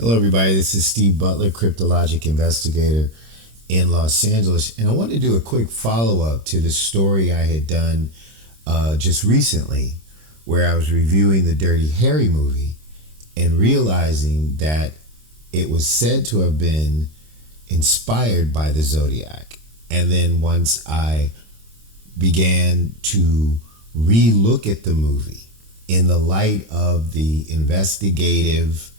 Hello, everybody. This is Steve Butler, cryptologic investigator in Los Angeles. And I want to do a quick follow up to the story I had done just recently, where I was reviewing the Dirty Harry movie and realizing that it was said to have been inspired by the Zodiac. And then once I began to re-look at the movie in the light of the investigative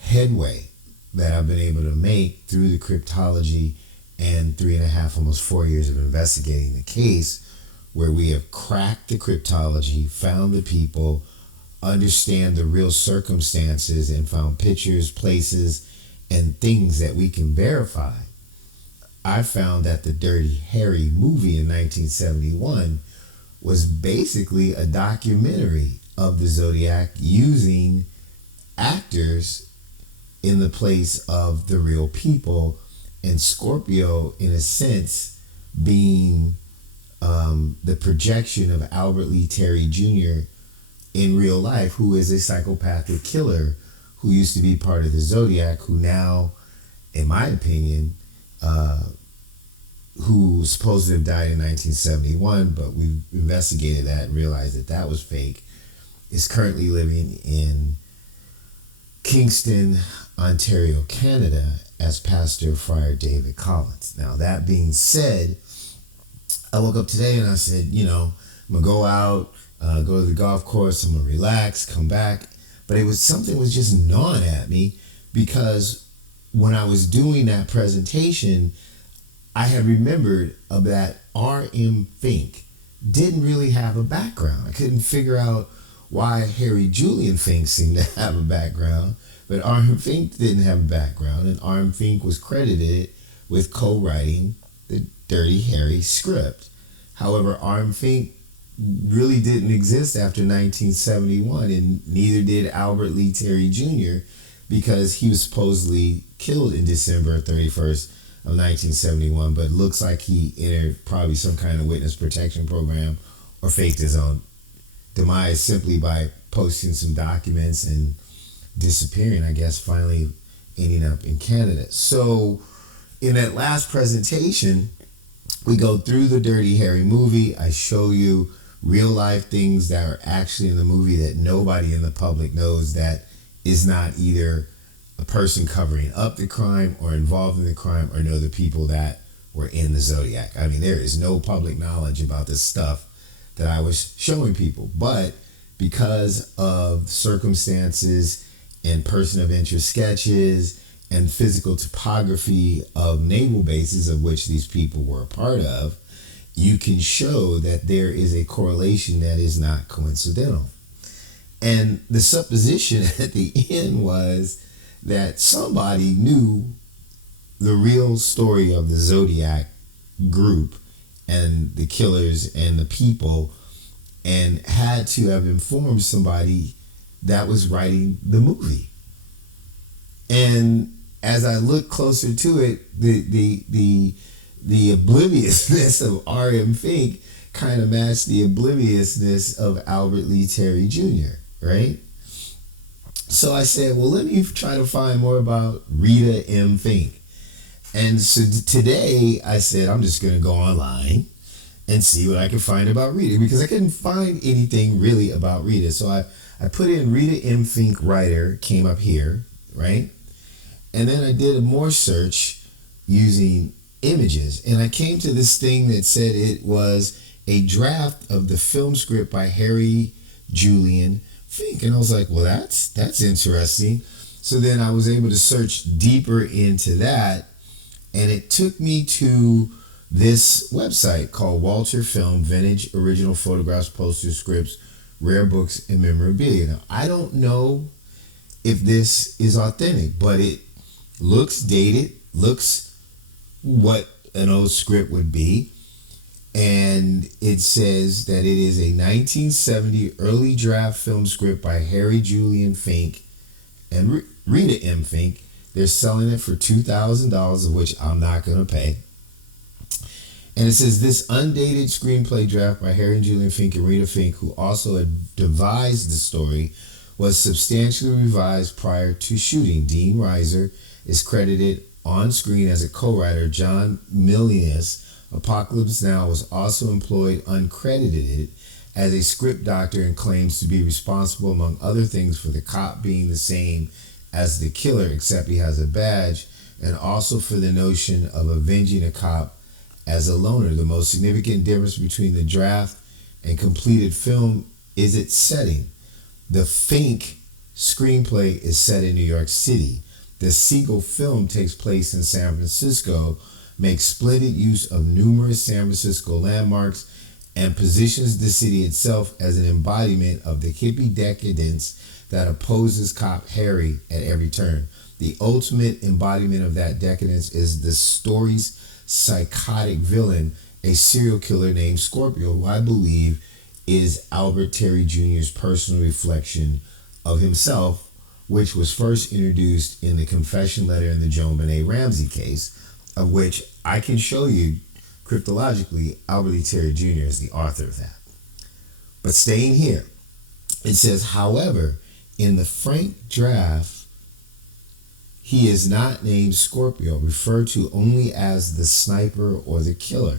headway that I've been able to make through the cryptology and 3.5, almost 4 years of investigating the case, where we have cracked the cryptology, found the people, understand the real circumstances, and found pictures, places, and things that we can verify. I found that the Dirty Harry movie in 1971 was basically a documentary of the Zodiac using actors in the place of the real people, and Scorpio, in a sense, being the projection of Albert Lee Terry Jr. in real life, who is a psychopathic killer who used to be part of the Zodiac, who now, in my opinion, who was supposed to have died in 1971, but we investigated that and realized that that was fake, is currently living in Kingston, Ontario, Canada, as Pastor Friar David Collins. Now, that being said, I woke up today and I said, I'm going to go out, go to the golf course, I'm going to relax, come back. But something was just gnawing at me, because when I was doing that presentation, I had remembered that R.M. Fink didn't really have a background. I couldn't figure out why Harry Julian Fink seemed to have a background, but R.M. Fink didn't have a background, and R.M. Fink was credited with co-writing the Dirty Harry script. However, R.M. Fink really didn't exist after 1971, and neither did Albert Lee Terry Jr., because he was supposedly killed in December 31st of 1971, but it looks like he entered probably some kind of witness protection program or faked his own demise simply by posting some documents and disappearing, I guess, finally ending up in Canada. So in that last presentation, we go through the Dirty Harry movie. I show you real life things that are actually in the movie that nobody in the public knows, that is not either a person covering up the crime or involved in the crime or know the people that were in the Zodiac. I mean, there is no public knowledge about this stuff that I was showing people. But because of circumstances and person of interest sketches and physical topography of naval bases of which these people were a part of, you can show that there is a correlation that is not coincidental. And the supposition at the end was that somebody knew the real story of the Zodiac group and the killers and the people, and had to have informed somebody that was writing the movie. And as I look closer to it, the obliviousness of R.M. Fink kind of matched the obliviousness of Albert Lee Terry Jr., right? So I said, well, let me try to find more about Rita M. Fink. And so today I said, I'm just going to go online and see what I can find about Rita, because I couldn't find anything really about Rita. So I put in Rita M. Fink writer, came up here, right? And then I did a more search using images, and I came to this thing that said it was a draft of the film script by Harry Julian Fink. And I was like, well, that's interesting. So then I was able to search deeper into that, and it took me to this website called Walter Film: Vintage Original Photographs, Posters, Scripts, Rare Books, and Memorabilia. Now, I don't know if this is authentic, but it looks dated, looks what an old script would be. And it says that it is a 1970 early draft film script by Harry Julian Fink and Rita M. Fink. They're selling it for $2,000, of which I'm not going to pay. And it says, this undated screenplay draft by Harry Julian Fink and Rita Fink, who also had devised the story, was substantially revised prior to shooting. Dean Reiser is credited on screen as a co-writer. John Milius, Apocalypse Now, was also employed uncredited as a script doctor and claims to be responsible, among other things, for the cop being the same as the killer, except he has a badge, and also for the notion of avenging a cop as a loner. The most significant difference between the draft and completed film is its setting. The Fink screenplay is set in New York City. The Siegel film takes place in San Francisco, makes splendid use of numerous San Francisco landmarks, and positions the city itself as an embodiment of the hippie decadence that opposes cop Harry at every turn. The ultimate embodiment of that decadence is the story's psychotic villain, a serial killer named Scorpio, who I believe is Albert Terry Jr.'s personal reflection of himself, which was first introduced in the confession letter in the JonBenet Ramsey case, of which I can show you cryptologically Albert E. Terry Jr. is the author of that. But staying here, it says, however, in the Frank draft, he is not named Scorpio, referred to only as the sniper or the killer.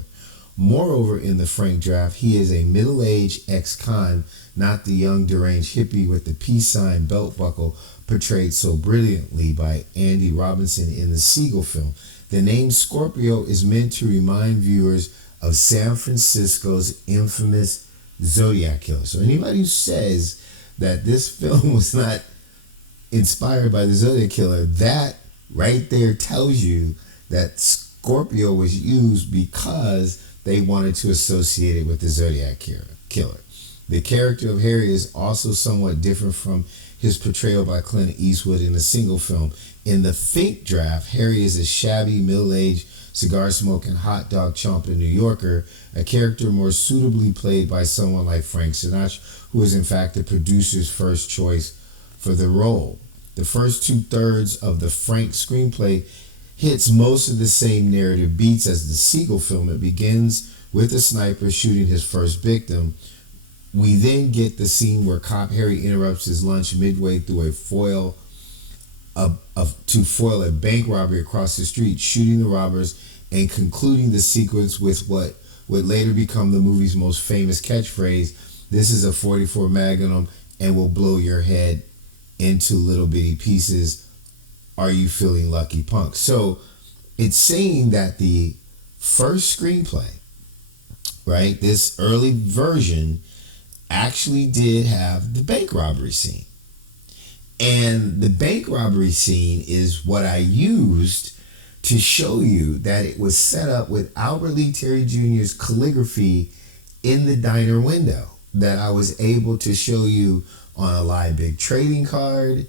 Moreover, in the Frank draft, he is a middle-aged ex-con, not the young deranged hippie with the peace sign belt buckle portrayed so brilliantly by Andy Robinson in the Siegel film. The name Scorpio is meant to remind viewers of San Francisco's infamous Zodiac killer. So anybody who says that this film was not inspired by the Zodiac killer, that right there tells you that Scorpio was used because they wanted to associate it with the Zodiac killer. The character of Harry is also somewhat different from his portrayal by Clint Eastwood in the single film. In the Fink draft, Harry is a shabby, middle-aged, cigar-smoking, hot dog chomping New Yorker, a character more suitably played by someone like Frank Sinatra, who is in fact the producer's first choice for the role. The first two-thirds of the Frank screenplay hits most of the same narrative beats as the Siegel film. It begins with a sniper shooting his first victim. We then get the scene where cop Harry interrupts his lunch midway through to foil a bank robbery across the street, shooting the robbers and concluding the sequence with what would later become the movie's most famous catchphrase, "This is a 44 Magnum and will blow your head into little bitty pieces. Are you feeling lucky, punk?" So it's saying that the first screenplay, right, this early version, actually did have the bank robbery scene. And the bank robbery scene is what I used to show you that it was set up with Albert Lee Terry Jr.'s calligraphy in the diner window that I was able to show you on a live big trading card.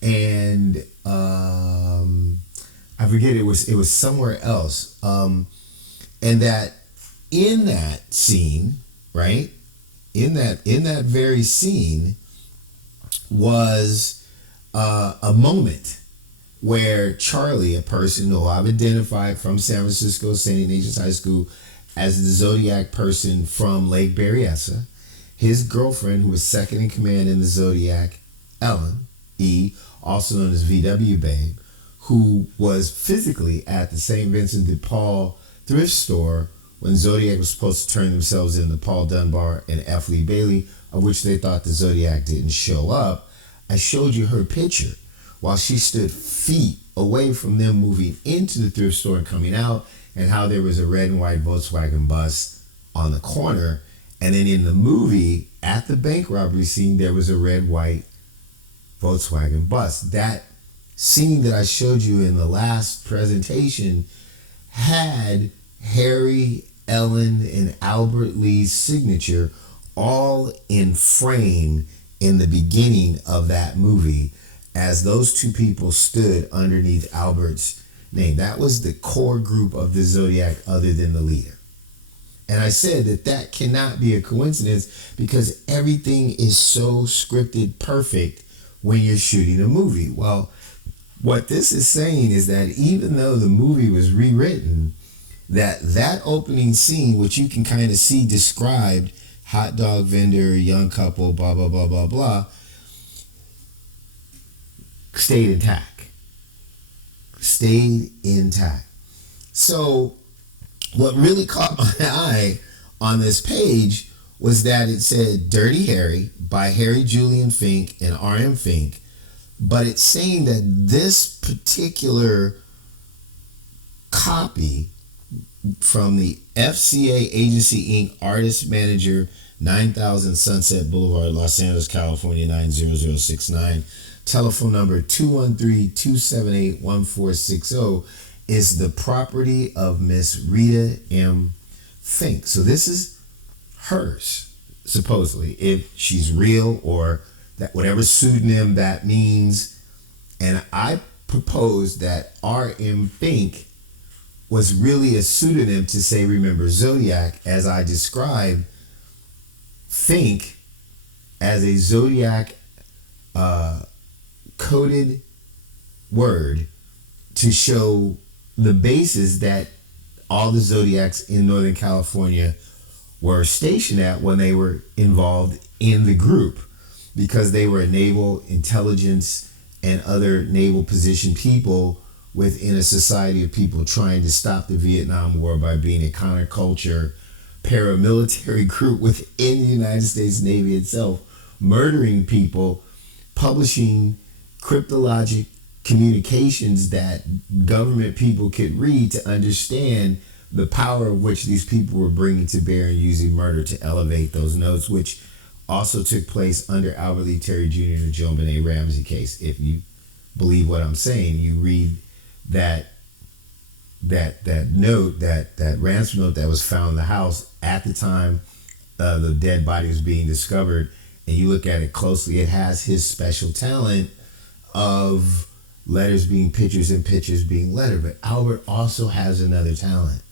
And I forget, it was somewhere else. And that in that scene, right, in that very scene was a moment where Charlie, a person who I've identified from San Francisco St. Ignatius High School as the Zodiac person from Lake Berryessa, his girlfriend, who was second in command in the Zodiac, Ellen E., also known as VW Babe, who was physically at the St. Vincent de Paul thrift store when Zodiac was supposed to turn themselves into Paul Dunbar and F. Lee Bailey, of which they thought the Zodiac didn't show up. I showed you her picture while she stood feet away from them moving into the thrift store and coming out, and how there was a red and white Volkswagen bus on the corner. And then in the movie, at the bank robbery scene, there was a red, white Volkswagen bus. That scene that I showed you in the last presentation had Harry, Ellen, and Albert Lee's signature all in frame in the beginning of that movie as those two people stood underneath Albert's name. That was the core group of the Zodiac other than the leader. And I said that cannot be a coincidence because everything is so scripted perfect when you're shooting a movie. Well, what this is saying is that even though the movie was rewritten, that opening scene, which you can kind of see described, hot dog vendor, young couple, blah, blah, blah, blah, blah, stayed intact. Stayed intact. So what really caught my eye on this page was that it said Dirty Harry by Harry Julian Fink and R.M. Fink, but it's saying that this particular copy from the FCA Agency Inc. Artist Manager 9000 Sunset Boulevard, Los Angeles, California 90069, telephone number 213-278-1460, is the property of Miss Rita M. Fink. So this is hers, supposedly, if she's real or that whatever pseudonym that means. And I proposed that R.M. Fink was really a pseudonym to say, remember Zodiac, as I described Fink as a Zodiac coded word to show the bases that all the Zodiacs in Northern California were stationed at when they were involved in the group, because they were naval intelligence and other naval position people within a society of people trying to stop the Vietnam War by being a counterculture paramilitary group within the United States Navy itself, murdering people, publishing cryptologic communications that government people could read to understand the power of which these people were bringing to bear and using murder to elevate those notes, which also took place under Albert Lee Terry Jr. and the Joan Benet Ramsey case. If you believe what I'm saying, you read that note, that ransom note that was found in the house at the time the dead body was being discovered, and you look at it closely, it has his special talent of letters being pictures and pictures being letter. But Albert also has another talent.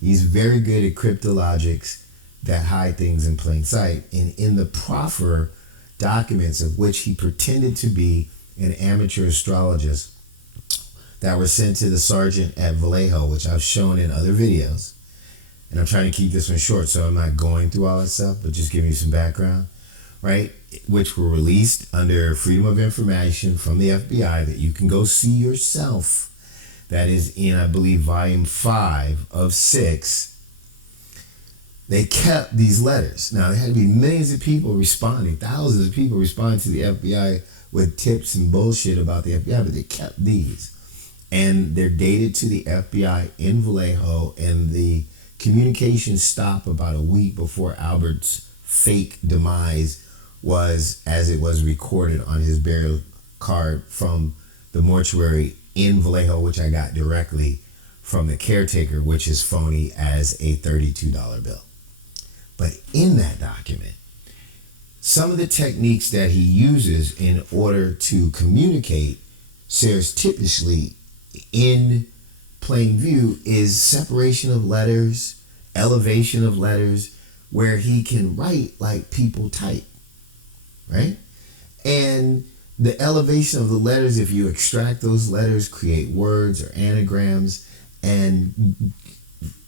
He's very good at cryptologics that hide things in plain sight. And in the proffer documents of which he pretended to be an amateur astrologist that were sent to the sergeant at Vallejo, which I've shown in other videos, and I'm trying to keep this one short so I'm not going through all that stuff, but just giving you some background, right? Which were released under Freedom of Information from the FBI that you can go see yourself. That is in, I believe, volume 5 of 6. They kept these letters. Now, there had to be millions of people responding, thousands of people responding to the FBI with tips and bullshit about the FBI, but they kept these. And they're dated to the FBI in Vallejo, and the communication stopped about a week before Albert's fake demise was, as it was recorded on his burial card from the mortuary in Vallejo, which I got directly from the caretaker, which is phony as a $32 bill. But in that document, some of the techniques that he uses in order to communicate surreptitiously in plain view is separation of letters, elevation of letters, where he can write like people type, right? And the elevation of the letters, if you extract those letters, create words or anagrams, and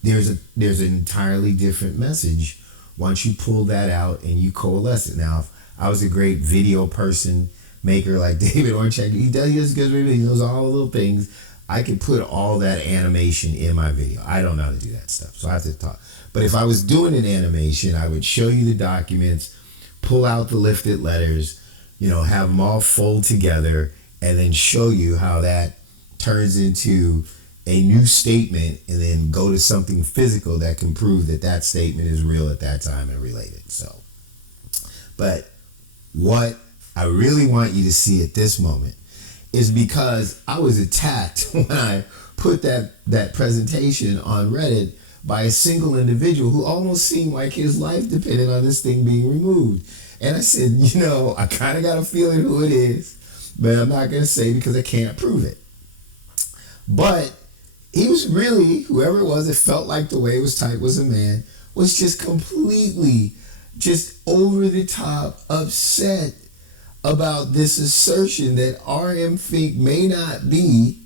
there's an entirely different message once you pull that out and you coalesce it. Now, if I was a great video person, maker like David Orchak, he does good video, he knows all the little things, I could put all that animation in my video. I don't know how to do that stuff, so I have to talk. But if I was doing an animation, I would show you the documents, pull out the lifted letters, have them all fold together, and then show you how that turns into a new statement, and then go to something physical that can prove that that statement is real at that time and related. So, but what I really want you to see at this moment is, because I was attacked when I put that presentation on Reddit by a single individual who almost seemed like his life depended on this thing being removed. And I said, I kind of got a feeling who it is, but I'm not going to say because I can't prove it. But he was really, whoever it was, it felt like the way it was typed was a man, was just completely, just over the top upset about this assertion that R.M. Fink may not be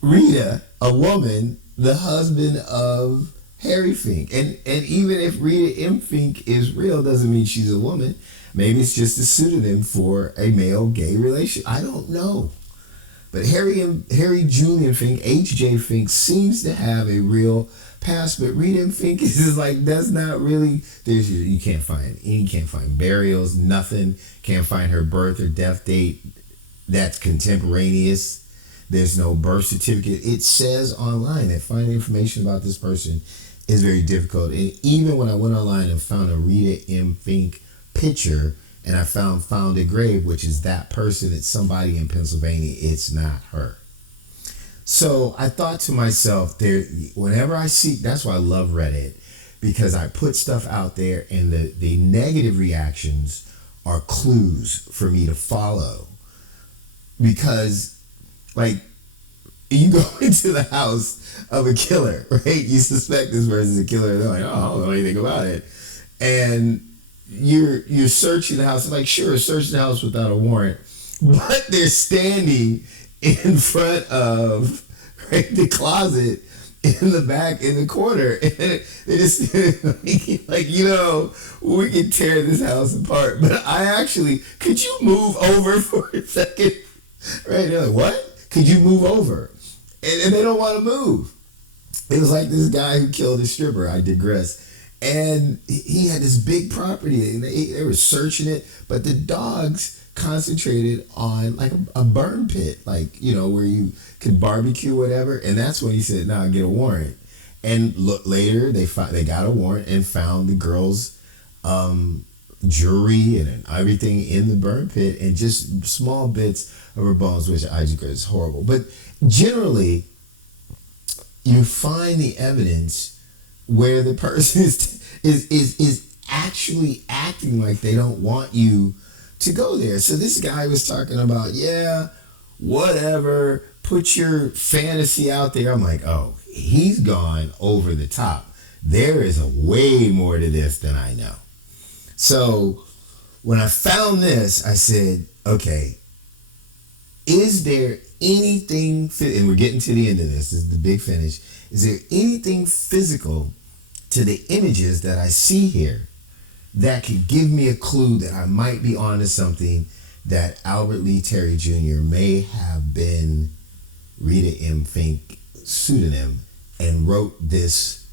Rita, a woman, the husband of Harry Fink. And even if Rita M. Fink is real, doesn't mean she's a woman. Maybe it's just a pseudonym for a male gay relation. I don't know. But Harry Julian Fink, H.J. Fink, seems to have a real past. But Rita and Fink is like, that's not really. You can't find burials, nothing. Can't find her birth or death date. That's contemporaneous. There's no birth certificate. It says online that finding information about this person is very difficult. And even when I went online and found a Rita M. Fink picture, and I found a grave, which is that person, it's somebody in Pennsylvania, it's not her. So I thought to myself, whenever I see, that's why I love Reddit, because I put stuff out there and the negative reactions are clues for me to follow. Because, like, you go into the house of a killer, right? You suspect this person's a killer, and they're like, oh, I don't know anything about it. And you're searching the house. Like, sure, search the house without a warrant, but they're standing in front of, right, the closet in the back in the corner, and they just like, we can tear this house apart. But could you move over for a second? Right? They're like, what? Could you move over? And they don't want to move. It was like this guy who killed a stripper. I digress. And he had this big property, and they were searching it, but the dogs concentrated on like a burn pit, like, where you could barbecue, whatever. And that's when he said, "Nah, get a warrant." And look, later they got a warrant and found the girl's jewelry and everything in the burn pit, and just small bits of her bones, which I just is horrible. But generally, you find the evidence where the person is actually acting like they don't want you to go there. So this guy was talking about, whatever, put your fantasy out there. I'm like, oh, he's gone over the top. There is a way more to this than I know. So when I found this, I said, okay, is there anything, and we're getting to the end of this is the big finish, is there anything physical to the images that I see here that could give me a clue that I might be onto something, that Albert Lee Terry Jr. may have been Rita M. Fink pseudonym and wrote this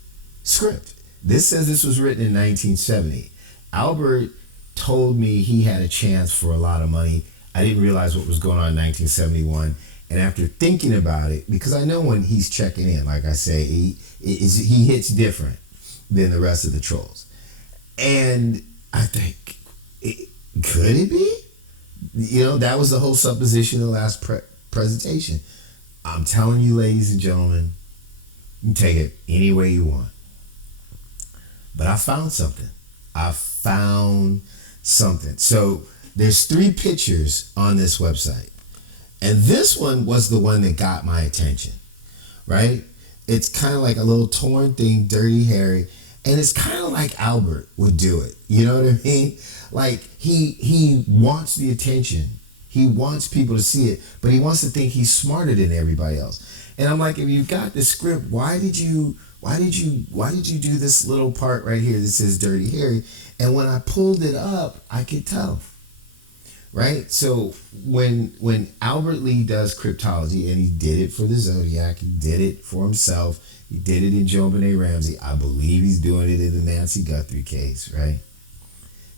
script. This says this was written in 1970. Albert told me he had a chance for a lot of money. I didn't realize what was going on in 1971. And after thinking about it, because I know when he's checking in, like I say, he hits different than the rest of the trolls. And I think, could it be? That was the whole supposition in the last presentation. I'm telling you, ladies and gentlemen, you can take it any way you want. But I found something. So there's 3 pictures on this website. And this one was the one that got my attention, right? It's kind of like a little torn thing, Dirty Harry. And it's kind of like Albert would do it. You know what I mean? Like, he wants the attention. He wants people to see it, but he wants to think he's smarter than everybody else. And I'm like, if you've got the script, why did you do this little part right here that says Dirty Harry? And when I pulled it up, I could tell. Right? So when Albert Lee does cryptology, and he did it for the Zodiac, he did it for himself, he did it in JonBenet Ramsey, I believe he's doing it in the Nancy Guthrie case, right?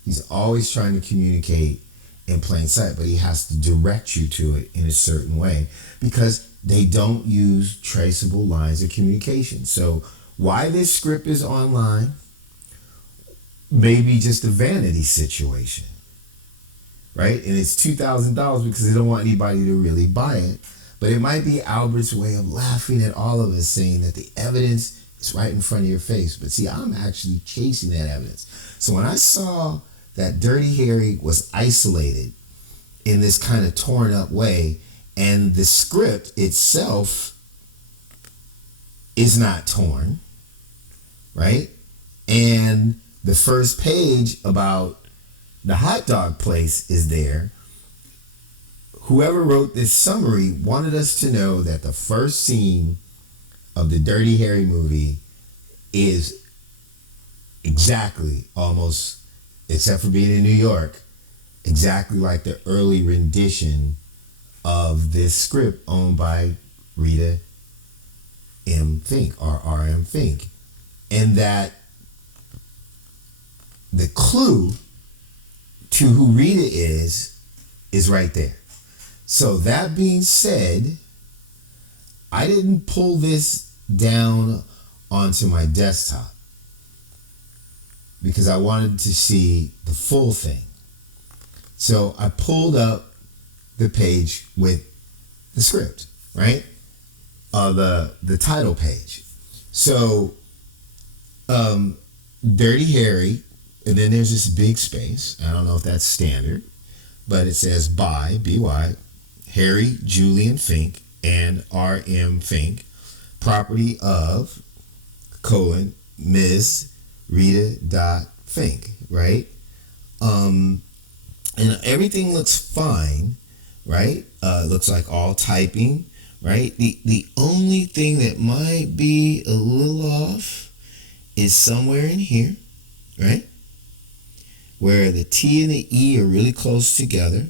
He's always trying to communicate in plain sight, but he has to direct you to it in a certain way, because they don't use traceable lines of communication. So why this script is online, maybe just a vanity situation. Right? And it's $2,000 because they don't want anybody to really buy it. But it might be Albert's way of laughing at all of us, saying that the evidence is right in front of your face. But see, I'm actually chasing that evidence. So when I saw that Dirty Harry was isolated in this kind of torn up way, and the script itself is not torn, right? And the first page about the hot dog place is there. Whoever wrote this summary wanted us to know that the first scene of the Dirty Harry movie is exactly, almost, except for being in New York, exactly like the early rendition of this script owned by Rita M. Fink or R.M. Fink. And that the clue to who Rita is right there. So that being said, I didn't pull this down onto my desktop because I wanted to see the full thing. So I pulled up the page with the script, right? The title page. So Dirty Harry, and then there's this big space. I don't know if that's standard, but it says by, B-Y, Harry Julian Fink and R.M. Fink, property of, Ms. Rita Fink, right? And everything looks fine, right? Looks like all typing, right? The only thing that might be a little off is somewhere in here, right? Where the T and the E are really close together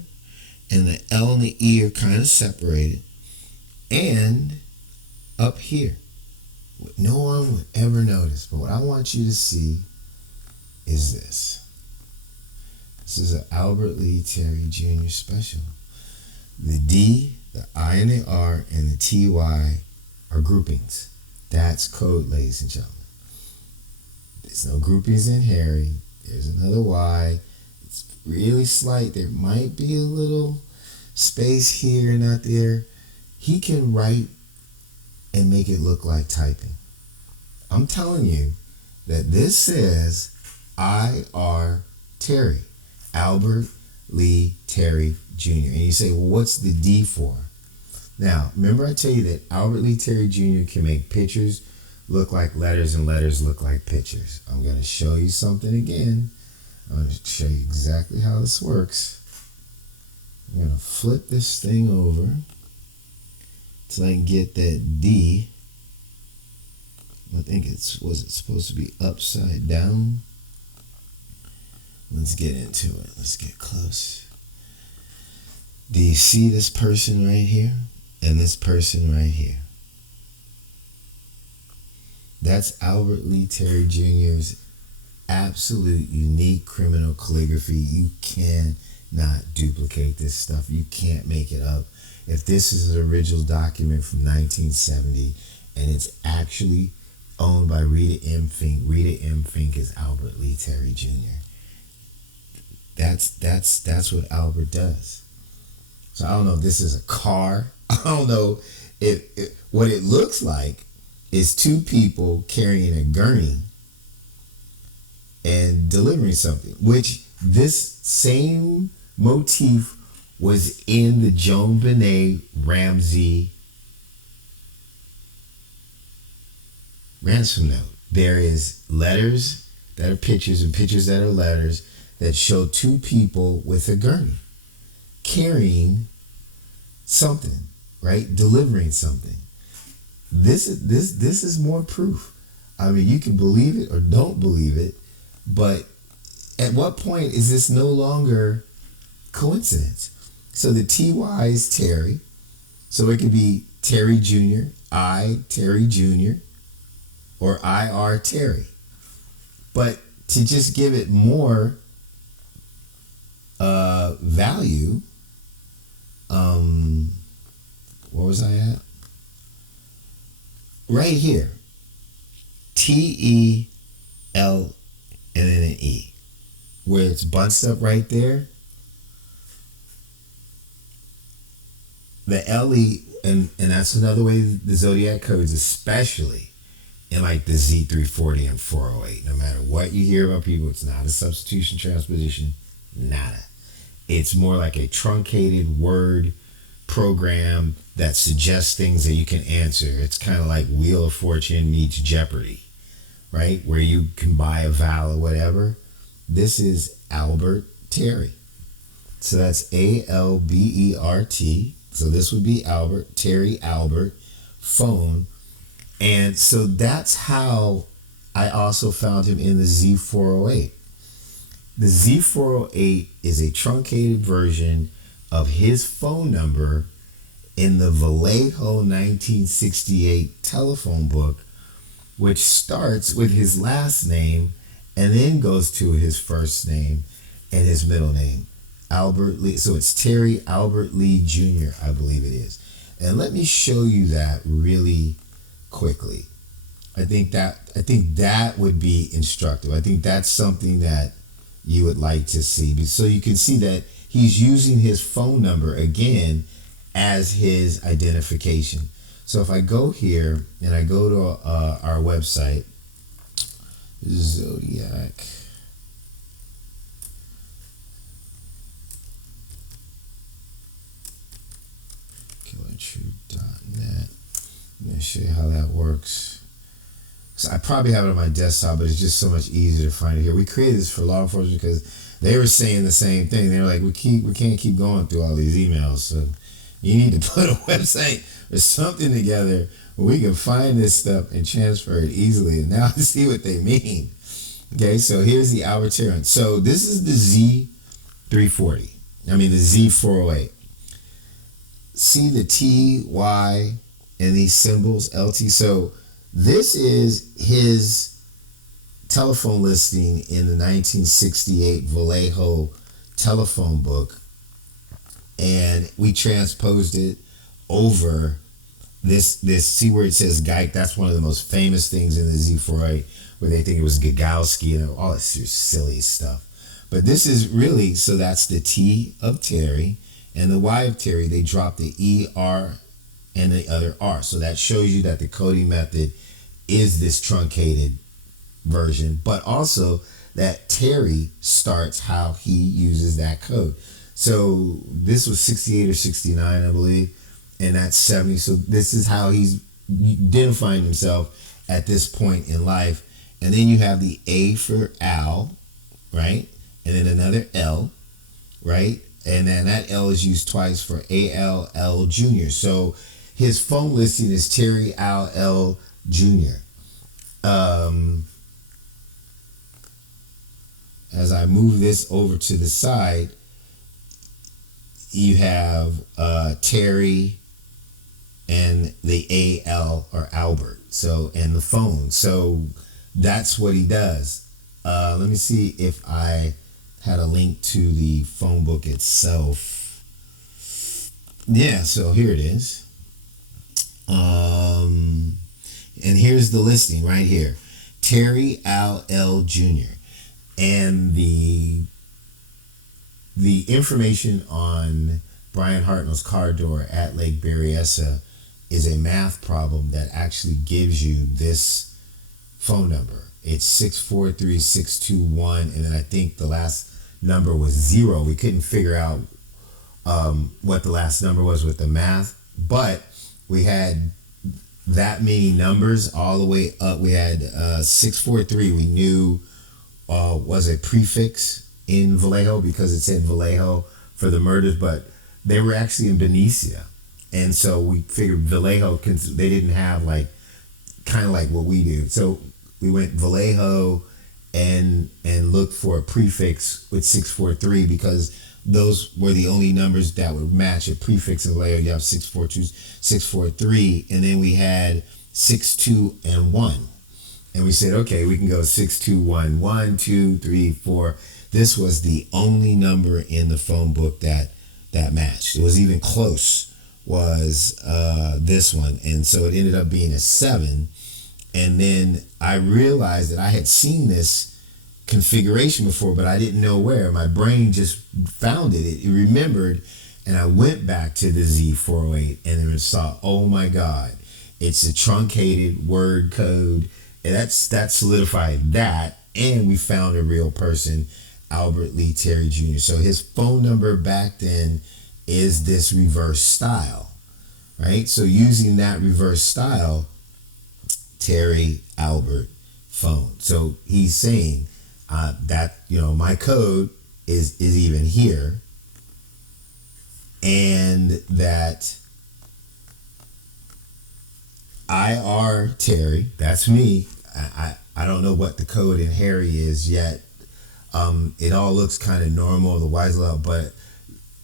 and the L and the E are kind of separated. And up here, what no one would ever notice, but what I want you to see is this. This is an Albert Lee Terry Jr. special. The D, the I and the R, and the TY are groupings. That's code, ladies and gentlemen. There's no groupings in Harry. There's another Y. It's really slight. There might be a little space here, not there. He can write and make it look like typing. I'm telling you that this says I.R. Terry, Albert Lee Terry Jr. And you say, well, what's the D for? Now, remember I tell you that Albert Lee Terry Jr. can make pictures look like letters and letters look like pictures. I'm going to show you something again. I'm going to show you exactly how this works. I'm going to flip this thing over till I can get that D. I think was it supposed to be upside down? Let's get into it. Let's get close. Do you see this person right here and this person right here? That's Albert Lee Terry Jr.'s absolute unique criminal calligraphy. You cannot duplicate this stuff. You can't make it up. If this is an original document from 1970 and it's actually owned by Rita M. Fink, Rita M. Fink is Albert Lee Terry Jr. That's what Albert does. So I don't know if this is a car. I don't know if what it looks like is two people carrying a gurney and delivering something, which this same motif was in the JonBenet Ramsey ransom note. There is letters that are pictures and pictures that are letters that show two people with a gurney carrying something, right? Delivering something. This is more proof. I mean, you can believe it or don't believe it, but at what point is this no longer coincidence? So the TY is Terry, so it could be Terry Jr., I Terry Jr., or IR Terry. But to just give it more value, where was I at? Right here, TEL and then an E, where it's bunched up right there. The LE, and that's another way the Zodiac codes, especially in like the Z340 and 408. No matter what you hear about people, it's not a substitution transposition, nada. It's more like a truncated word program that suggests things that you can answer. It's kind of like Wheel of Fortune meets Jeopardy, right? Where you can buy a vowel or whatever. This is Albert Terry. So that's ALBERT. So this would be Albert, Terry Albert, phone. And so that's how I also found him in the Z408. The Z408 is a truncated version of his phone number in the Vallejo 1968 telephone book, which starts with his last name and then goes to his first name and his middle name, Albert Lee. So it's Terry Albert Lee Jr., I believe it is. And let me show you that really quickly. I think that would be instructive. I think that's something that you would like to see. So you can see that he's using his phone number again as his identification. So if I go here and I go to our website, Zodiac, killertruth.net. Let me show you how that works. So I probably have it on my desktop, but it's just so much easier to find it here. We created this for law enforcement because they were saying the same thing. They were like, we can't keep going through all these emails. So you need to put a website or something together where we can find this stuff and transfer it easily. And now I see what they mean. Okay, so here's the Albert Terran. So this is the Z340. I mean the Z408. See the T, Y, and these symbols, LT. So this is his telephone listing in the 1968 Vallejo telephone book, and we transposed it over this. See where it says Geik? That's one of the most famous things in the Z408, where they think it was Gagowski and all this silly stuff. But this is really, so that's the T of Terry and the Y of Terry. They dropped the ER and the other R. So that shows you that the coding method is this truncated version, but also that Terry starts how he uses that code. So this was 68 or 69, I believe, and that's 70. So this is how he's identifying himself at this point in life. And then you have the A for Al, right? And then another L, right? And then that L is used twice for ALL Jr. So his phone listing is Terry Al L Jr. As I move this over to the side, you have Terry and the AL or Albert. So, and the phone. So that's what he does. Let me see if I had a link to the phone book itself. Yeah, so here it is. And here's the listing right here. Terry Al L Jr. And the information on Brian Hartnell's car door at Lake Berryessa is a math problem that actually gives you this phone number. It's 643621, and then I think the last number was 0. We couldn't figure out what the last number was with the math, but we had that many numbers all the way up. We had 643. We knew was a prefix in Vallejo because it said Vallejo for the murders, but they were actually in Benicia, and so we figured Vallejo, they didn't have like kind of like what we do. So we went Vallejo and looked for a prefix with 643 because those were the only numbers that would match a prefix in Vallejo. You have 642, 643, and then we had 62 and 1. And we said, okay, we can go 621, 1, 2, 3, 4. This was the only number in the phone book that matched. It was even close, was this one. And so it ended up being a 7. And then I realized that I had seen this configuration before, but I didn't know where. My brain just found it. It remembered, and I went back to the Z408 and then saw, oh my God, it's a truncated word code. And that solidified that, and we found a real person, Albert Lee Terry Jr. So his phone number back then is this reverse style, right? So using that reverse style, Terry Albert phone. So he's saying that, my code is even here, and that IR Terry, that's me. I don't know what the code in Harry is yet. It all looks kind of normal, the Y's out, but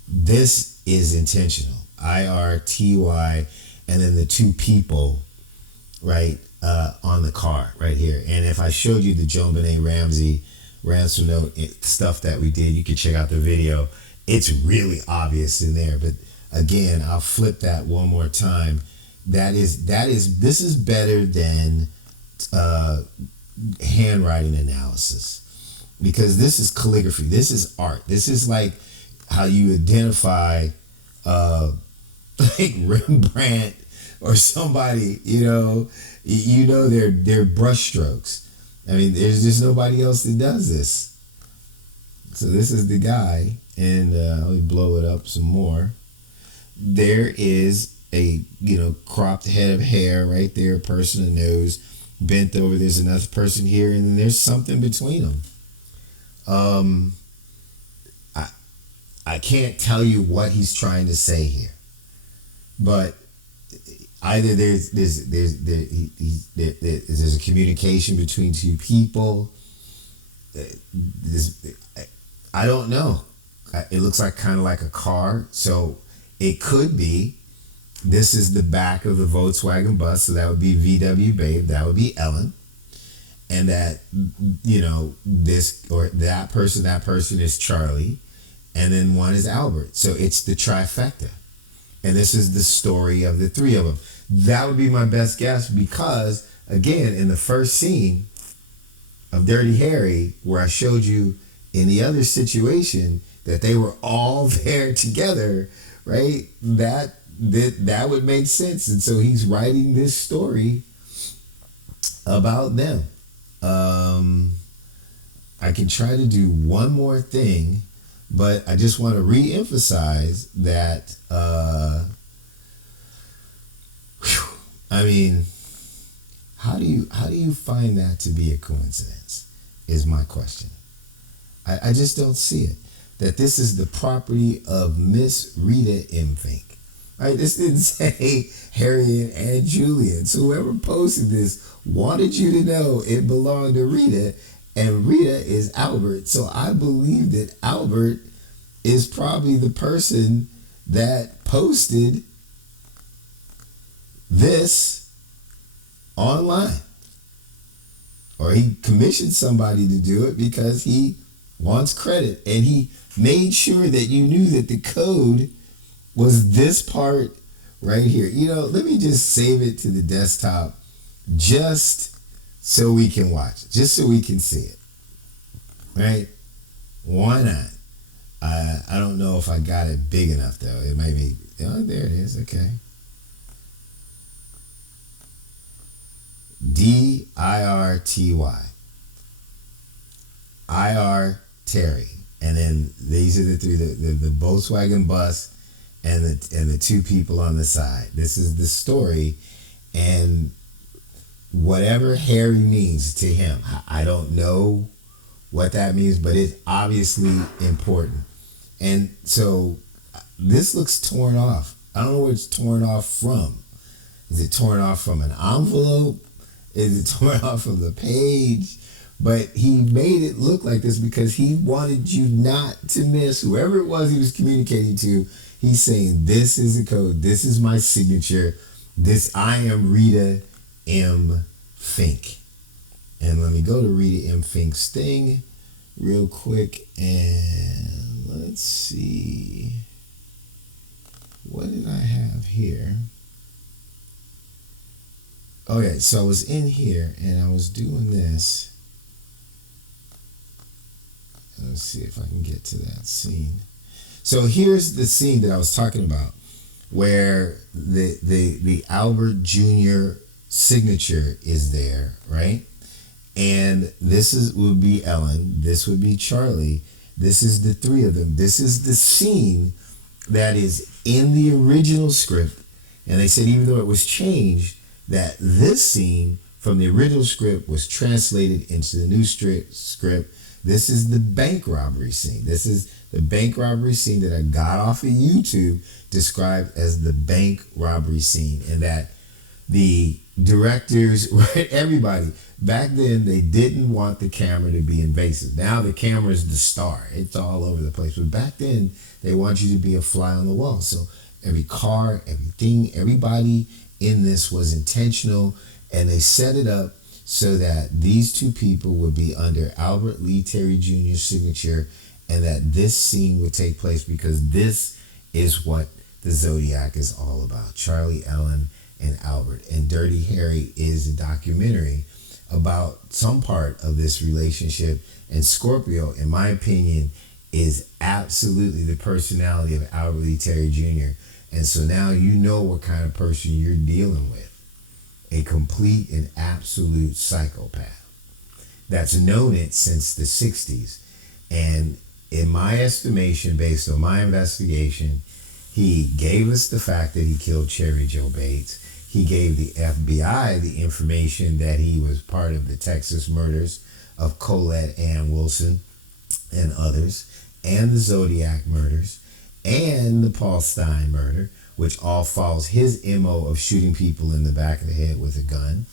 this is intentional. IRTY, and then the two people, right, on the car right here. And if I showed you the Joan Benet Ramsey ransom note stuff that we did, you could check out the video. It's really obvious in there. But again, I'll flip that one more time. This is better than handwriting analysis, because this is calligraphy. This is art. This is like how you identify like Rembrandt or somebody, their brush strokes. I mean, there's just nobody else that does this. So this is the guy, and let me blow it up some more. There is a cropped head of hair right there, a person, a nose bent over. There's another person here, and then there's something between them. I can't tell you what he's trying to say here, but either there's a communication between two people. I don't know. It looks like kind of like a car, so it could be. This is the back of the Volkswagen bus, so that would be VW Babe. That would be Ellen, and that this or that person is Charlie, and then one is Albert. So it's the trifecta, and this is the story of the three of them. That would be my best guess, because again, in the first scene of Dirty Harry, where I showed you in the other situation that they were all there together, right? That would make sense. And so he's writing this story about them. I can try to do one more thing, but I just want to re-emphasize that I mean, how do you find that to be a coincidence is my question. I just don't see it. That this is the property of Miss Rita M. Fink. Right? This didn't say Harry and Julian. So whoever posted this wanted you to know it belonged to Rita, and Rita is Albert. So I believe that Albert is probably the person that posted this online. Or he commissioned somebody to do it because he wants credit, and he made sure that you knew that the code was this part right here. Let me just save it to the desktop just so we can watch it, just so we can see it, right? Why not? I don't know if I got it big enough though. It might be, there it is, okay. DIRTY. IR Terry. And then these are the three, the Volkswagen bus and the two people on the side. This is the story, and whatever Harry means to him, I don't know what that means, but it's obviously important. And so this looks torn off. I don't know where it's torn off from. Is it torn off from an envelope? Is it torn off from the page? But he made it look like this because he wanted you not to miss whoever it was he was communicating to. He's saying, this is the code. This is my signature. I am Rita M. Fink. And let me go to Rita M. Fink's thing real quick. And let's see. What did I have here? Okay, so I was in here and I was doing this. Let's see if I can get to that scene. So here's the scene that I was talking about, where the Albert Jr. signature is there, right? And would be Ellen. This would be Charlie. This is the three of them. This is the scene that is in the original script. And they said even though it was changed, that this scene from the original script was translated into the new script. This is the bank robbery scene. This is the bank robbery scene that I got off of YouTube, described as the bank robbery scene. And that The directors, right, everybody. Back then, they didn't want the camera to be invasive. Now the camera is the star. It's all over the place. But back then, they want you to be a fly on the wall. So every car, everything, everybody in this was intentional, and they set it up so that these two people would be under Albert Lee Terry Jr.'s signature, and that this scene would take place, because this is what the Zodiac is all about. Charlie, Ellen, and Albert. And Dirty Harry is a documentary about some part of this relationship. And Scorpio, in my opinion, is absolutely the personality of Albert Lee Terry Jr. And so now you know what kind of person you're dealing with. A complete and absolute psychopath that's known it since the 60s. And in my estimation, based on my investigation, he gave us the fact that he killed Cherry Joe Bates. He gave the FBI the information that he was part of the Texas murders of Colette Ann Wilson and others, and the Zodiac murders, and the Paul Stein murder, which all follows his MO of shooting people in the back of the head with a gun.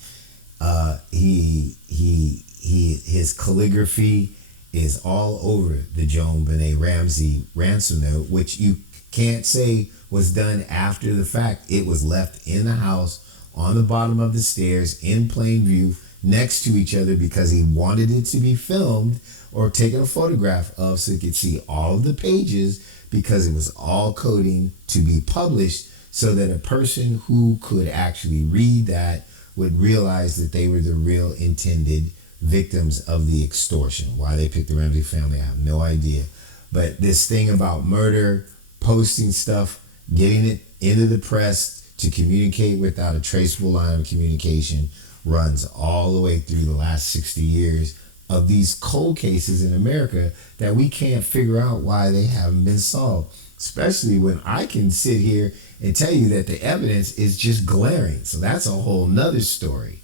His calligraphy is all over the Joan Benet Ramsey ransom note, which you can't say was done after the fact. It was left in the house on the bottom of the stairs in plain view next to each other, because he wanted it to be filmed or taken a photograph of so you could see all of the pages, because it was all coding to be published, so that a person who could actually read that would realize that they were the real intended victims of the extortion. Why they picked the Ramsey family, I have no idea. But this thing about murder, posting stuff, getting it into the press to communicate without a traceable line of communication, runs all the way through the last 60 years of these cold cases in America that we can't figure out why they haven't been solved. Especially when I can sit here and tell you that the evidence is just glaring. So that's a whole nother story.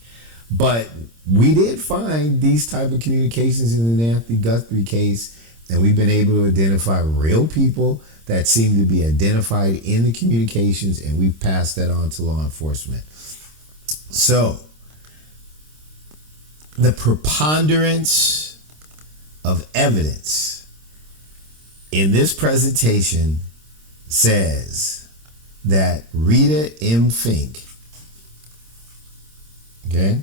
But we did find these type of communications in the Anthony Guthrie case, and we've been able to identify real people that seem to be identified in the communications, and we've passed that on to law enforcement. So the preponderance of evidence in this presentation says that Rita M. Fink, okay,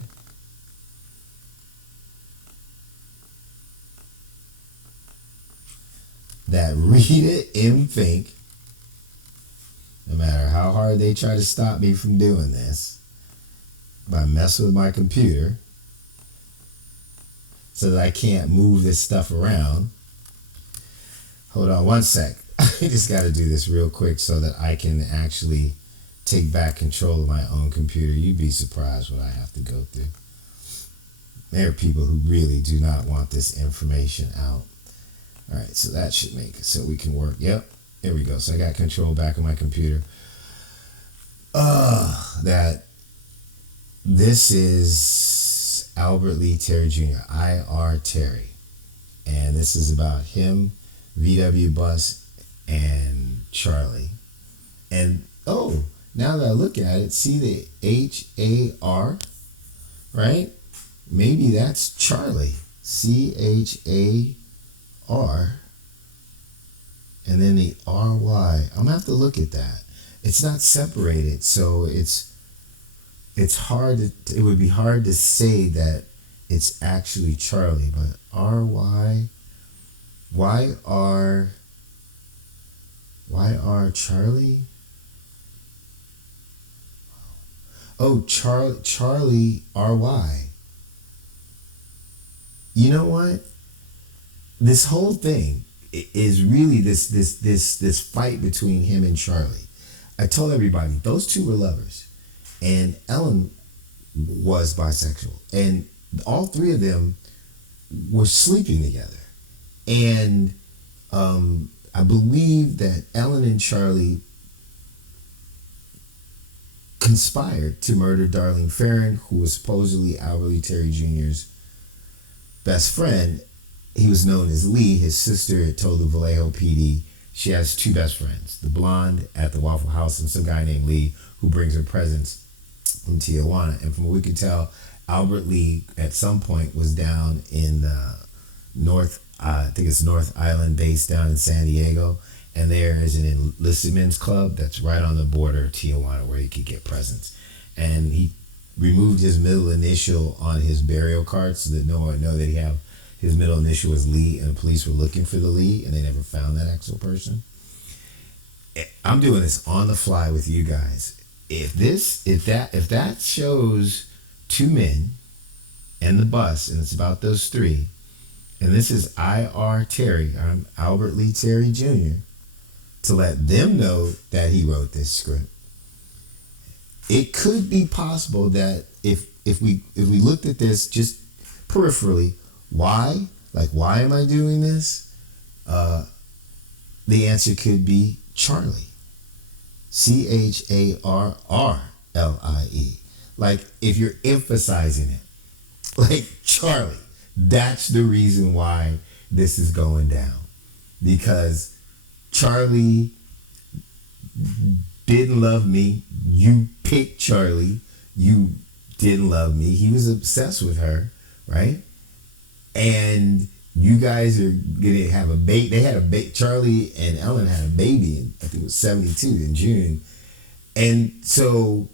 that Rita M. Fink, no matter how hard they try to stop me from doing this, by messing with my computer so that I can't move this stuff around. Hold on one sec. I just got to do this real quick so that I can actually take back control of my own computer. You'd be surprised what I have to go through. There are people who really do not want this information out. All right, so that should make it so we can work. Yep, there we go. So I got control back of my computer. That this is Albert Lee Terry Jr., I.R. Terry. And this is about him, VW Bus, and Charlie. And, oh, now that I look at it, see the H-A-R, right? Maybe that's Charlie. C-H-A-R. And then the R-Y. I'm going to have to look at that. It's not separated, so it's hard to, it would be hard to say that it's actually Charlie, but R-Y, Y-R Charlie? Oh, Charlie R-Y. You know what? This whole thing is really this fight between him and Charlie. I told everybody, those two were lovers. And Ellen was bisexual. And all three of them were sleeping together. And I believe that Ellen and Charlie conspired to murder Darlene Ferrin, who was supposedly Albert Lee Terry Jr.'s best friend. He was known as Lee. His sister had told the Vallejo PD she has two best friends, the blonde at the Waffle House and some guy named Lee who brings her presents in Tijuana. And from what we could tell, Albert Lee at some point was down in North, I think it's North Island base down in San Diego. And there is an enlisted men's club that's right on the border of Tijuana where he could get presents. And he removed his middle initial on his burial card so that no one would know that he had his middle initial was Lee, and the police were looking for the Lee, and they never found that actual person. I'm doing this on the fly with you guys. If that shows two men and the bus, and it's about those three, and this is I.R. Terry, I'm Albert Lee Terry Jr., to let them know that he wrote this script. It could be possible that if we looked at this just peripherally, why am I doing this? The answer could be Charlie. Charrrlie. Like, if you're emphasizing it, like Charlie, that's the reason why this is going down. Because Charlie didn't love me. You picked Charlie. You didn't love me. He was obsessed with her, right? And you guys are gonna have a baby. They had a baby. Charlie and Ellen had a baby in, I think it was 72 in June. And so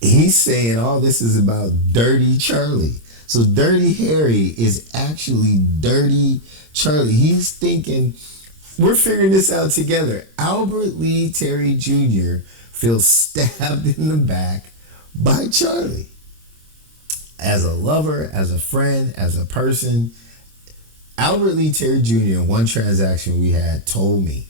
he's saying all this is about Dirty Charlie. So Dirty Harry is actually Dirty Charlie. He's thinking, we're figuring this out together. Albert Lee Terry Jr. feels stabbed in the back by Charlie. As a lover, as a friend, as a person, Albert Lee Terry Jr. in one transaction we had told me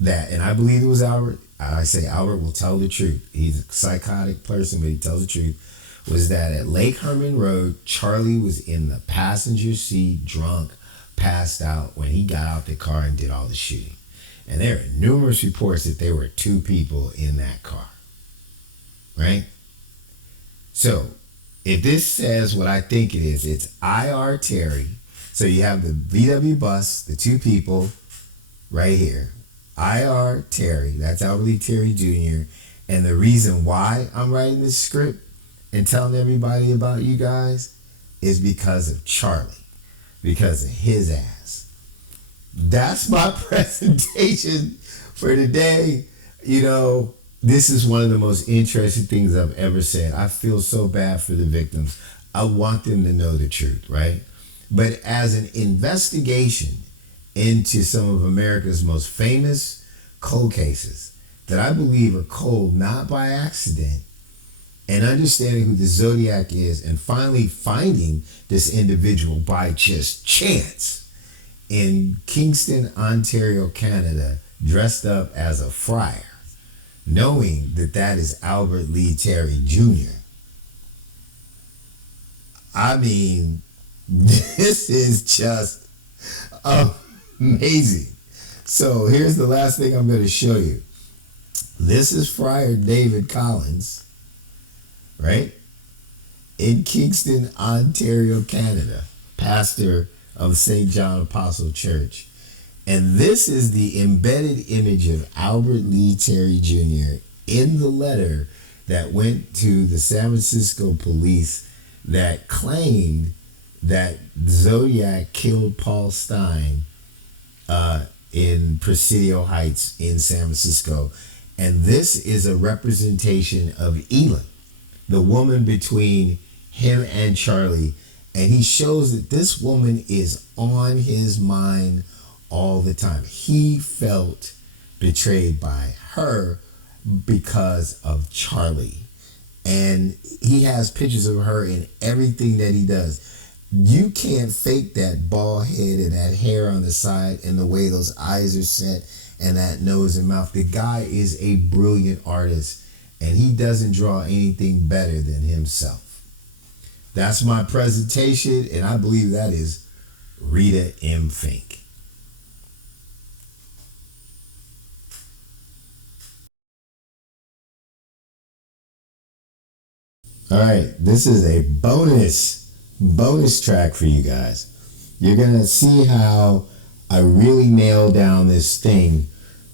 that, and I believe it was Albert. I say Albert will tell the truth. He's a psychotic person, but he tells the truth. Was that at Lake Herman Road, Charlie was in the passenger seat, drunk, passed out when he got out the car and did all the shooting. And there are numerous reports that there were two people in that car. Right? So, if this says what I think it is, it's I.R. Terry. So you have the VW bus, the two people right here. I.R. Terry, that's Albert Lee Terry Jr. And the reason why I'm writing this script and telling everybody about you guys is because of Charlie. Because of his ass. That's my presentation for today. You know, this is one of the most interesting things I've ever said. I feel so bad for the victims. I want them to know the truth, right? But as an investigation into some of America's most famous cold cases that I believe are cold not by accident, and understanding who the Zodiac is, and finally finding this individual by just chance in Kingston, Ontario, Canada, dressed up as a friar, knowing that that is Albert Lee Terry Jr. I mean, this is just amazing. So here's the last thing I'm going to show you. This is Friar David Collins, right? In Kingston, Ontario, Canada, pastor of St. John Apostle Church. And this is the embedded image of Albert Lee Terry Jr. in the letter that went to the San Francisco police that claimed that Zodiac killed Paul Stein in Presidio Heights in San Francisco. And this is a representation of Elin, the woman between him and Charlie. And he shows that this woman is on his mind all the time. He felt betrayed by her because of Charlie. And he has pictures of her in everything that he does. You can't fake that bald head and that hair on the side and the way those eyes are set and that nose and mouth. The guy is a brilliant artist, and he doesn't draw anything better than himself. That's my presentation, and I believe that is Rita M. Fink. All right, this is a bonus track for you guys. You're going to see how I really nail down this thing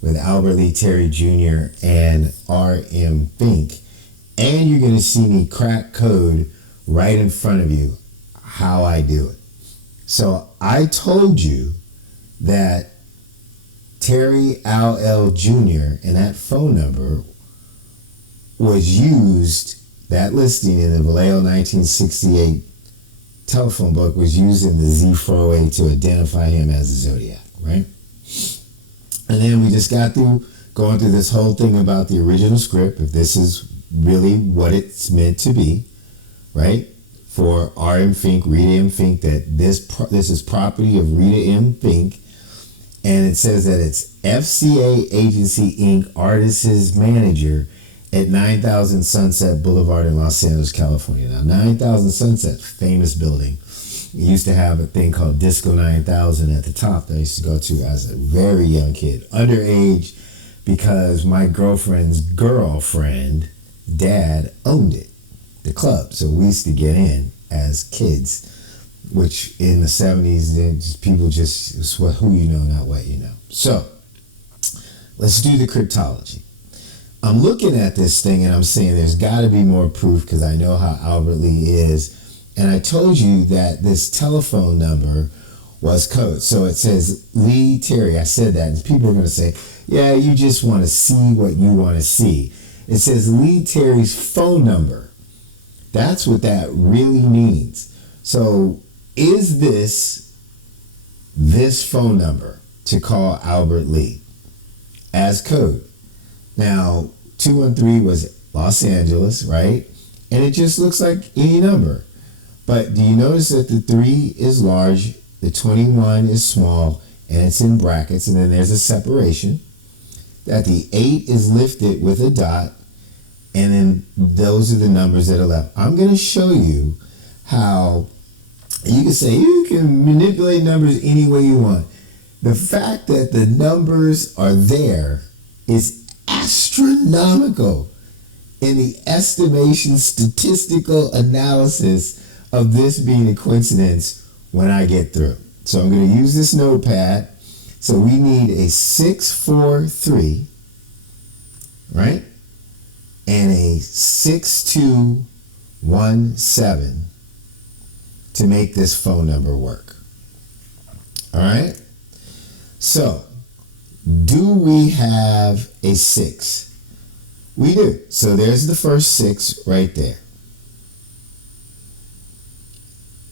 with Albert Lee Terry Jr. and R.M. Fink. And you're going to see me crack code right in front of you how I do it. So I told you that Terry Al L. Jr. and that phone number was used, that listing in the Vallejo 1968 telephone book was used in the Z408 to identify him as the Zodiac, right? And then we just got through going through this whole thing about the original script, if this is really what it's meant to be, right? For R.M. Fink, Rita M. Fink, that this is property of Rita M. Fink. And it says that it's FCA Agency Inc. Artists Manager at 9000 Sunset Boulevard in Los Angeles, California. Now, 9000 Sunset, famous building. We used to have a thing called Disco 9000 at the top that I used to go to as a very young kid, underage, because my girlfriend's girlfriend, dad, owned it, the club. So we used to get in as kids, which in the 70s, then people just, it's what, who you know, not what you know. So let's do the cryptology. I'm looking at this thing and I'm saying there's got to be more proof because I know how Albert Lee is. And I told you that this telephone number was code. So it says Lee Terry. I said that. And people are going to say, yeah, you just want to see what you want to see. It says Lee Terry's phone number. That's what that really means. So is this phone number to call Albert Lee as code? Now, 213 was Los Angeles, right? And it just looks like any number. But do you notice that the 3 is large, the 21 is small, and it's in brackets, and then there's a separation? That the 8 is lifted with a dot, and then those are the numbers that are left. I'm going to show you how you can say you can manipulate numbers any way you want. The fact that the numbers are there is astronomical in the estimation statistical analysis of this being a coincidence when I get through. So I'm going to use this notepad. So we need a 643, right? And a 6217 to make this phone number work. All right? So, do we have a 6? We do. So there's the first 6 right there.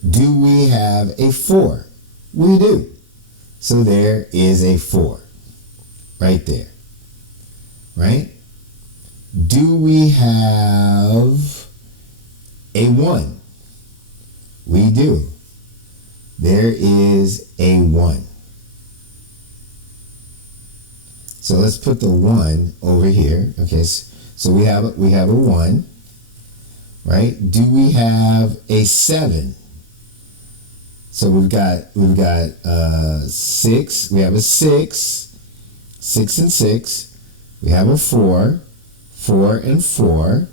Do we have a 4? We do. So there is a 4 right there. Right? Do we have a 1? We do. There is a 1. So let's put the 1 over here. Okay, so we have a 1, right? Do we have a 7? So we've got 6. We have a 6 and 6. We have a 4 and 4.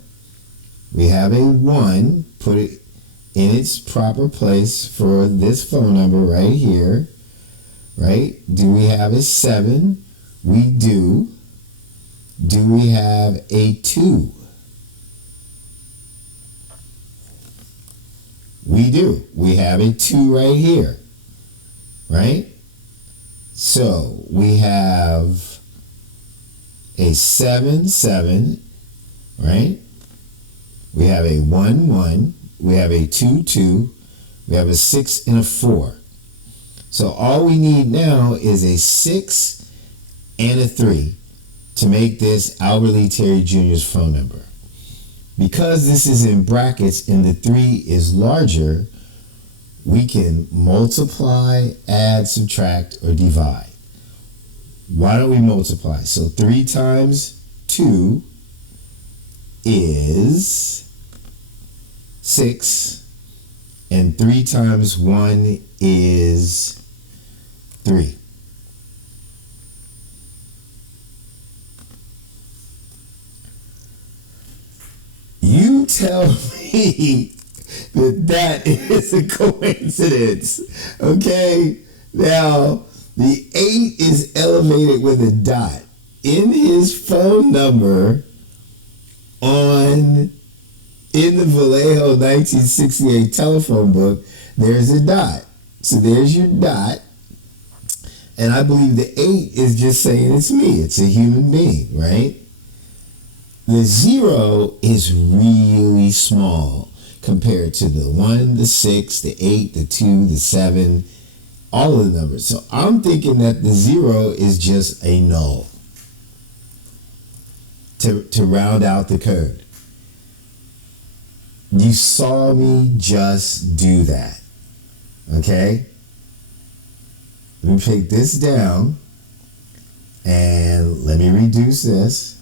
We have a 1. Put it in its proper place for this phone number right here, right? Do we have a 7? We do. Do we have a 2? We do. We have a 2 right here, right? So we have a 7, right? We have a 1, we have a 2, we have a 6 and a 4. So all we need now is a 6 and a 3 to make this Albert Lee Terry Jr.'s phone number. Because this is in brackets and the 3 is larger, we can multiply, add, subtract, or divide. Why don't we multiply? So 3 times 2 is 6, and 3 times 1 is 3. You tell me that is a coincidence, okay? Now, the 8 is elevated with a dot. in his phone number in the Vallejo 1968 telephone book, there's a dot. So there's your dot. And I believe the 8 is just saying it's me. It's a human being, right? The 0 is really small compared to the 1, the 6, the 8, the 2, the 7, all of the numbers. So I'm thinking that the 0 is just a null to round out the code. You saw me just do that. Okay? Let me take this down and let me reduce this.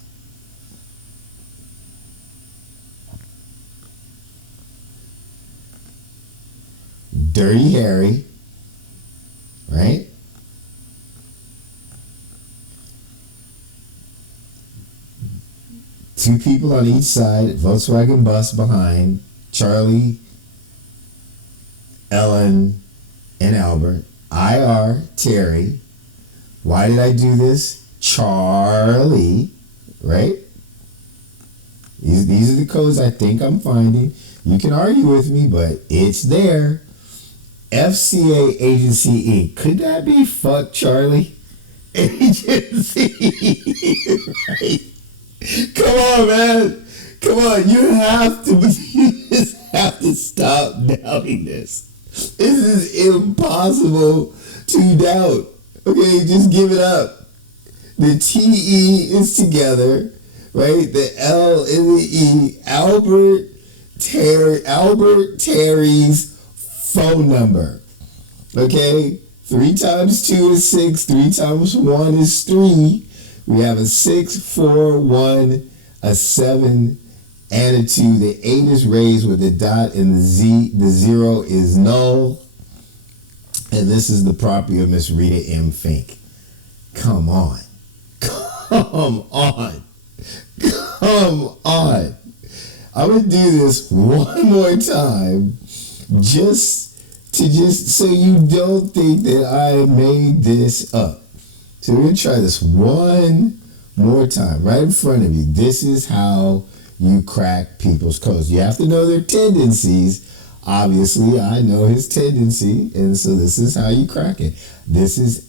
Dirty Harry, right? Two people on each side, Volkswagen bus behind, Charlie, Ellen, and Albert. IR, Terry. Why did I do this? Charlie, right? These are the codes I think I'm finding. You can argue with me, but it's there. FCA Agency Inc. Could that be fuck Charlie? Agency, right? Come on, man. Come on. You just have to stop doubting this. This is impossible to doubt. Okay, just give it up. The TE is together, right? The L and the E. Albert Terry's phone number. Okay? 3 times 2 is 6. 3 times 1 is 3. We have a 6, 4, 1, a 7, and a 2. The 8 is raised with a dot, and the 0 is null. And this is the property of Miss Rita M. Fink. Come on. Come on. Come on. I'm going to do this one more time just so you don't think that I made this up. So we're going to try this one more time right in front of you. This is how you crack people's codes. You have to know their tendencies. Obviously, I know his tendency, and so this is how you crack it. This is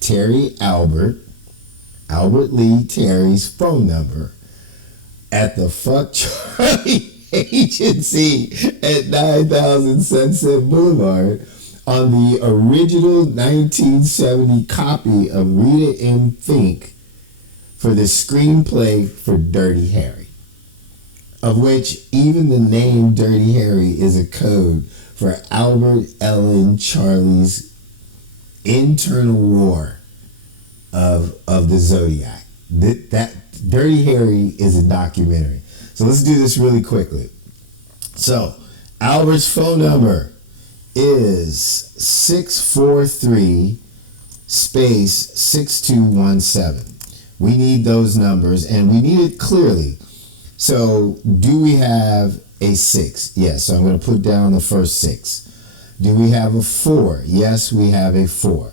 Terry Albert Lee Terry's phone number at the Fuck Charlie Agency at 9000 Sunset Boulevard on the original 1970 copy of Rita M. Fink for the screenplay for Dirty Harry, of which even the name Dirty Harry is a code for Albert, Ellen, Charlie's internal war of the Zodiac. That Dirty Harry is a documentary. So let's do this really quickly. So Albert's phone number is 643 space 6217. We need those numbers, and we need it clearly. So do we have a 6? Yes, so I'm going to put down the first 6. Do we have a 4? Yes, we have a 4.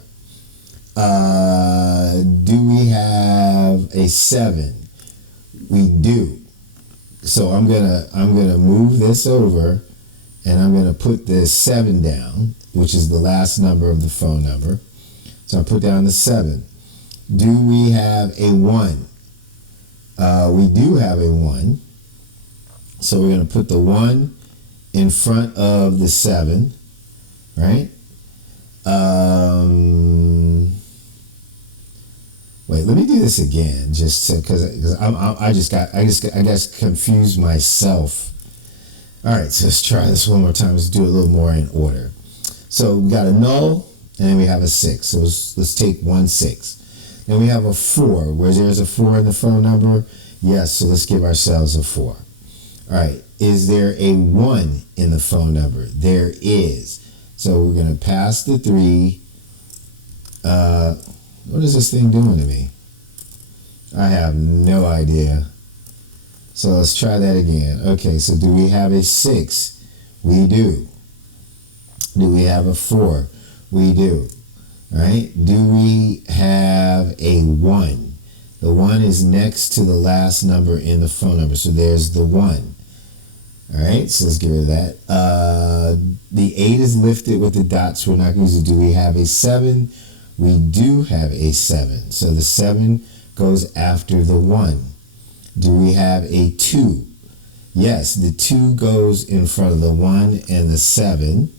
Do we have a 7? We do. So I'm gonna move this over, and I'm gonna put the 7 down, which is the last number of the phone number. So I put down the 7. Do we have a 1? We do have a 1. So we're gonna put the 1 in front of the 7, right? Wait, let me do this again, just because I just confused myself. All right, so let's try this one more time. Let's do it a little more in order. So we got a null, and then we have a 6. So let's take 1 6. Then we have a 4. Where there's a 4 in the phone number? Yes. So let's give ourselves a 4. All right. Is there a 1 in the phone number? There is. So we're gonna pass the 3. What is this thing doing to me? I have no idea. So let's try that again. Okay, so do we have a 6? We do. Do we have a 4? We do. All right. Do we have a 1? The 1 is next to the last number in the phone number. So there's the 1. All right, so let's get rid of that. The 8 is lifted with the dots. We're not going to use it. Do we have a 7? We do have a 7. So the 7 goes after the 1. Do we have a 2? Yes, the 2 goes in front of the 1 and the 7.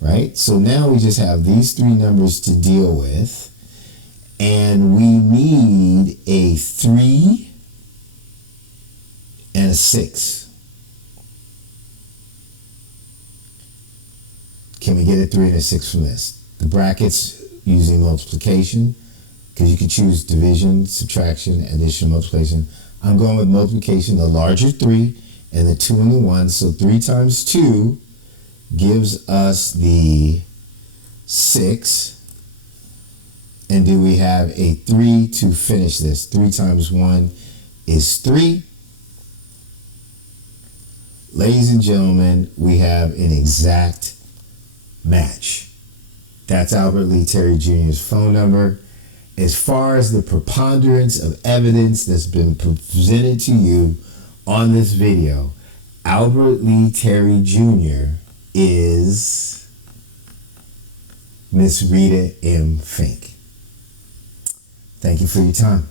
Right? So now we just have these 3 numbers to deal with. And we need a 3 and a 6. Can we get a 3 and a 6 from this? The brackets using multiplication, because you can choose division, subtraction, addition, multiplication. I'm going with multiplication, the larger 3 and the 2 and the 1. So 3 times 2 gives us the 6. And do we have a 3 to finish this? 3 times 1 is 3. Ladies and gentlemen, we have an exact match. That's Albert Lee Terry Jr.'s phone number. As far as the preponderance of evidence that's been presented to you on this video, Albert Lee Terry Jr. is Miss Rita M. Fink. Thank you for your time.